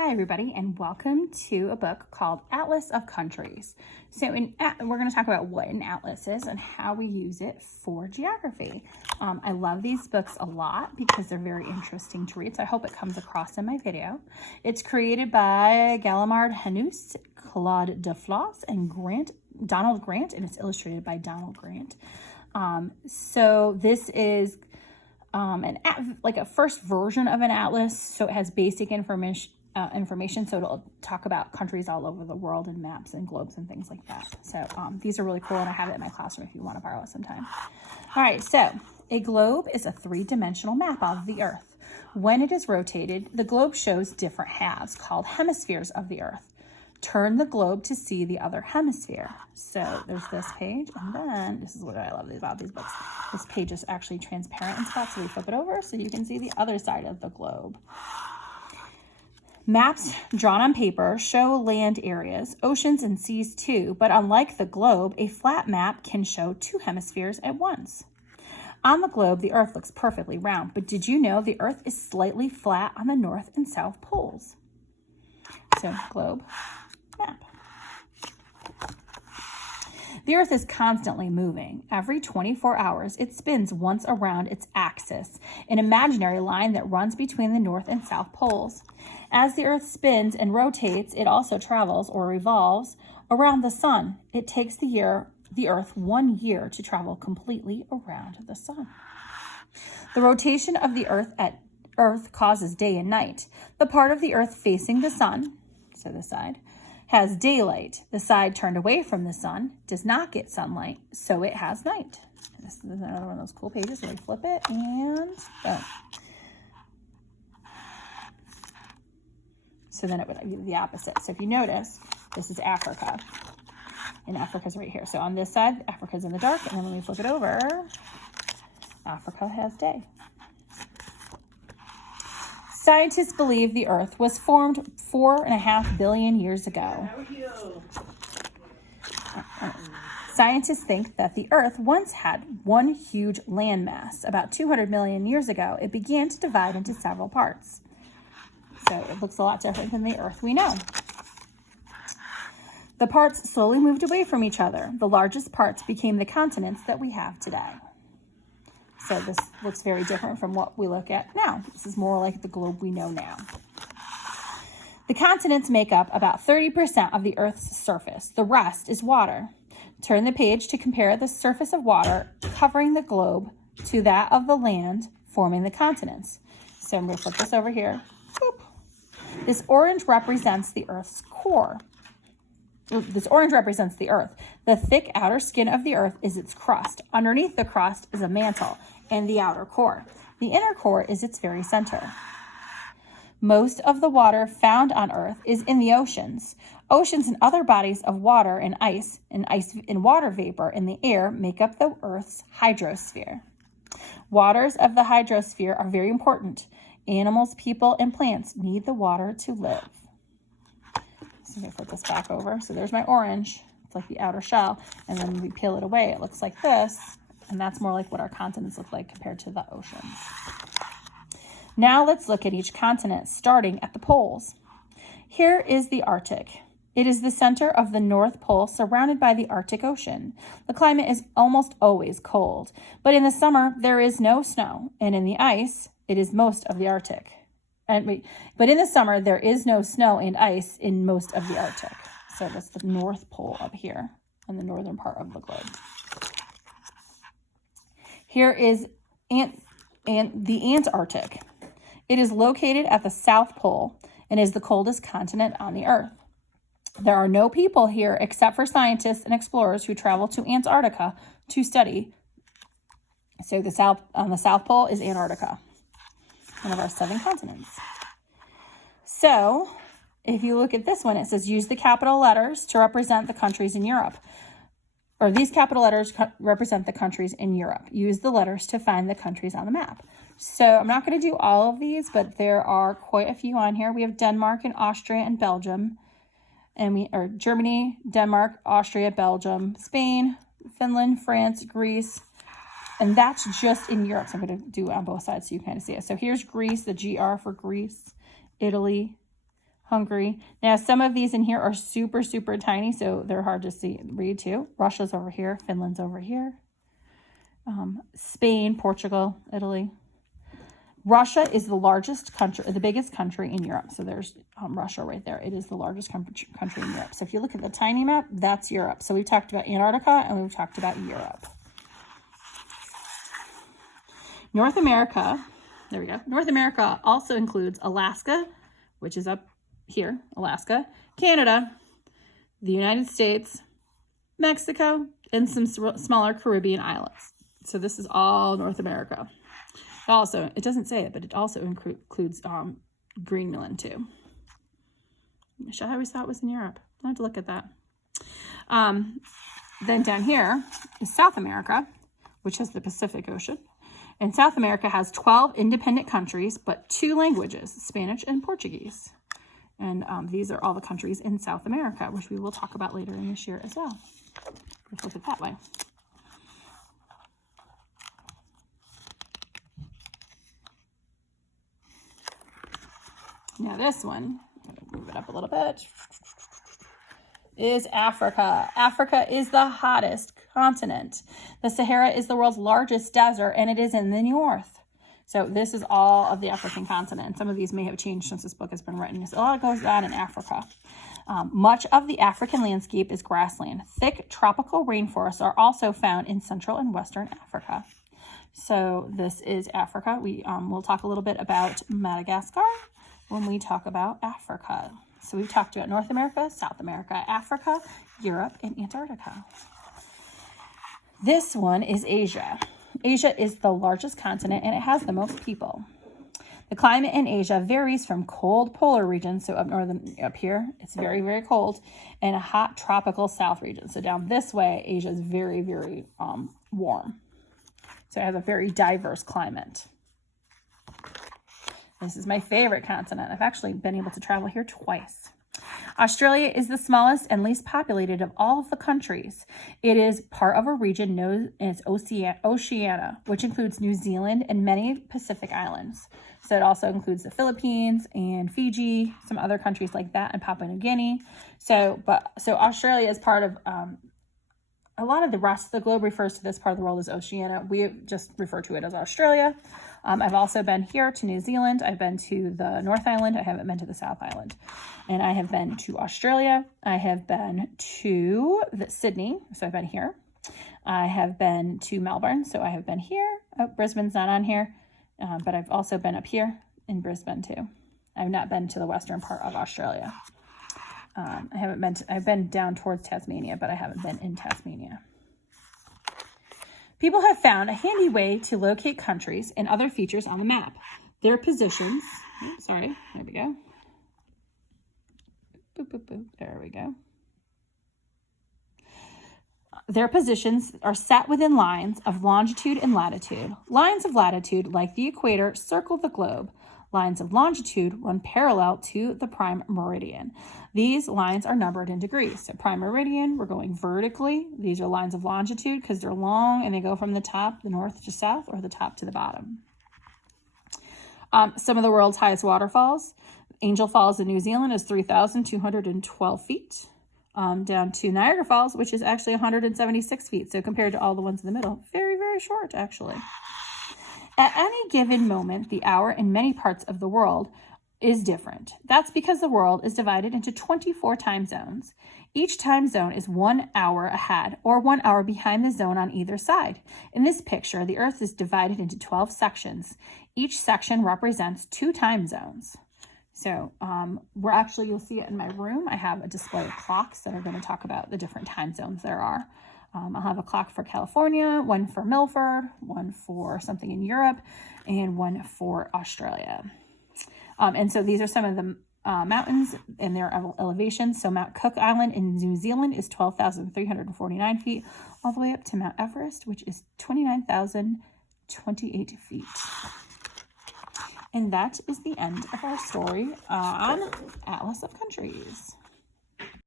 Hi everybody, and welcome to a book called Atlas of Countries. So we're going to talk about what an atlas is and how we use it for geography. I love these books a lot because they're very interesting to read, so I hope it comes across in my video. It's created by Gallimard Henoust, Claude Duflos, and Donald Grant, and it's illustrated by Donald Grant. So this is like a first version of an atlas, so it has basic information, so it'll talk about countries all over the world and maps and globes and things like that. So these are really cool, and I have it in my classroom if you want to borrow it sometime. All right, so a globe is a three-dimensional map of the Earth. When it is rotated, the globe shows different halves called hemispheres of the Earth. Turn the globe to see the other hemisphere. So there's this page, and then this is what I love about these books. This page is actually transparent in spots, so we flip it over so you can see the other side of the globe. Maps drawn on paper show land areas, oceans, and seas too, but unlike the globe, a flat map can show two hemispheres at once. On the globe, the Earth looks perfectly round, but did you know the Earth is slightly flat on the north and south poles? So, globe, map. The Earth is constantly moving. Every 24 hours, it spins once around its axis, an imaginary line that runs between the north and south poles. As the Earth spins and rotates, it also travels or revolves around the sun. It takes the Earth 1 year to travel completely around the sun. The rotation of the Earth causes day and night. The part of the Earth facing the sun, so this side, has daylight. The side turned away from the sun does not get sunlight, so it has night. This is another one of those cool pages where we flip it and boom. So then it would be the opposite. So if you notice, this is Africa, and Africa's right here. So on this side, Africa's in the dark, and then when we flip it over, Africa has day. Scientists believe the Earth was formed 4.5 billion years ago. Scientists think that the Earth once had one huge landmass. About 200 million years ago, it began to divide into several parts. So it looks a lot different than the Earth we know. The parts slowly moved away from each other. The largest parts became the continents that we have today. So this looks very different from what we look at now. This is more like the globe we know now. The continents make up about 30% of the Earth's surface. The rest is water. Turn the page to compare the surface of water covering the globe to that of the land forming the continents. So I'm going to flip this over here. Boop. This orange represents the Earth's core. This orange represents the Earth. The thick outer skin of the Earth is its crust. Underneath the crust is a mantle and the outer core. The inner core is its very center. Most of the water found on Earth is in the oceans. Oceans and other bodies of water and ice and water vapor in the air make up the Earth's hydrosphere. Waters of the hydrosphere are very important. Animals, people, and plants need the water to live. So I'm going to flip this back over. So there's my orange. It's like the outer shell. And then when we peel it away, it looks like this. And that's more like what our continents look like compared to the oceans. Now let's look at each continent, starting at the poles. Here is the Arctic. It is the center of the North Pole, surrounded by the Arctic Ocean. The climate is almost always cold, but in the summer there is no snow, and in the ice, it is most of the Arctic. But in the summer, there is no snow and ice in most of the Arctic. So that's the North Pole up here in the northern part of the globe. Here is the Antarctic. It is located at the South Pole and is the coldest continent on the Earth. There are no people here except for scientists and explorers who travel to Antarctica to study. So on the South Pole is Antarctica, one of our 7 continents. So if you look at this one, it says use the capital letters to represent the countries in Europe. Or these capital letters represent the countries in Europe. Use the letters to find the countries on the map. So I'm not going to do all of these, but there are quite a few on here. We have Denmark and Austria and Belgium. And Germany, Denmark, Austria, Belgium, Spain, Finland, France, Greece. And that's just in Europe. So I'm going to do it on both sides so you kind of see it. So here's Greece, the GR for Greece, Italy, Hungary. Now, some of these in here are super, super tiny, so they're hard to read too. Russia's over here. Finland's over here. Spain, Portugal, Italy. Russia is the largest country, the biggest country in Europe. So there's Russia right there. It is the largest country in Europe. So if you look at the tiny map, that's Europe. So we've talked about Antarctica and we've talked about Europe. North America, there we go. North America also includes Alaska, which is up here, Alaska, Canada, the United States, Mexico, and some smaller Caribbean islands. So this is all North America. Also, it doesn't say it, but it also includes Greenland too. I always thought it was in Europe. I have to look at that. Then down here is South America, which has the Pacific Ocean. And South America has 12 independent countries, but 2 languages, Spanish and Portuguese. And these are all the countries in South America, which we will talk about later in this year as well. Let's look at that way. Now this one, move it up a little bit, is Africa. Africa is the hottest continent. The Sahara is the world's largest desert, and it is in the north. So this is all of the African continent. Some of these may have changed since this book has been written. So a lot goes on in Africa. Much of the African landscape is grassland. Thick tropical rainforests are also found in Central and Western Africa. So this is Africa. We'll talk a little bit about Madagascar when we talk about Africa. So we've talked about North America, South America, Africa, Europe, and Antarctica. This one is Asia. Asia is the largest continent and it has the most people. The climate in Asia varies from cold polar regions, so up here, it's very, very cold, and a hot tropical south region. So down this way, Asia is very, very warm. So it has a very diverse climate. This is my favorite continent. I've actually been able to travel here twice. Australia is the smallest and least populated of all of the countries. It is part of a region known as Oceania, which includes New Zealand and many Pacific islands. So it also includes the Philippines and Fiji, some other countries like that, and Papua New Guinea. So Australia is part of a lot of the rest of the globe refers to this part of the world as Oceania. We just refer to it as Australia. I've also been here to New Zealand. I've been to the North Island. I haven't been to the South Island. And I have been to Australia. I have been to Sydney. So I've been here. I have been to Melbourne. So I have been here. Oh, Brisbane's not on here. But I've also been up here in Brisbane too. I've not been to the western part of Australia. I've been down towards Tasmania, but I haven't been in Tasmania. People have found a handy way to locate countries and other features on the map. Their positions, there we go. Boop, boop, boop. There we go. Their positions are set within lines of longitude and latitude. Lines of latitude, like the equator, circle the globe. Lines of longitude run parallel to the prime meridian. These lines are numbered in degrees. So prime meridian, we're going vertically. These are lines of longitude because they're long and they go from the top, the north to south, or the top to the bottom. Some of the world's highest waterfalls. Angel Falls in New Zealand is 3,212 feet. Down to Niagara Falls, which is actually 176 feet. So compared to all the ones in the middle, very, very short actually. At any given moment, the hour in many parts of the world is different. That's because the world is divided into 24 time zones. Each time zone is 1 hour ahead or 1 hour behind the zone on either side. In this picture, the Earth is divided into 12 sections. Each section represents 2 time zones. So you'll see it in my room. I have a display of clocks that are going to talk about the different time zones there are. I'll have a clock for California, one for Milford, one for something in Europe, and one for Australia. And so these are some of the mountains and their elevations. So Mount Cook Island in New Zealand is 12,349 feet, all the way up to Mount Everest, which is 29,028 feet. And that is the end of our story on Atlas of Countries.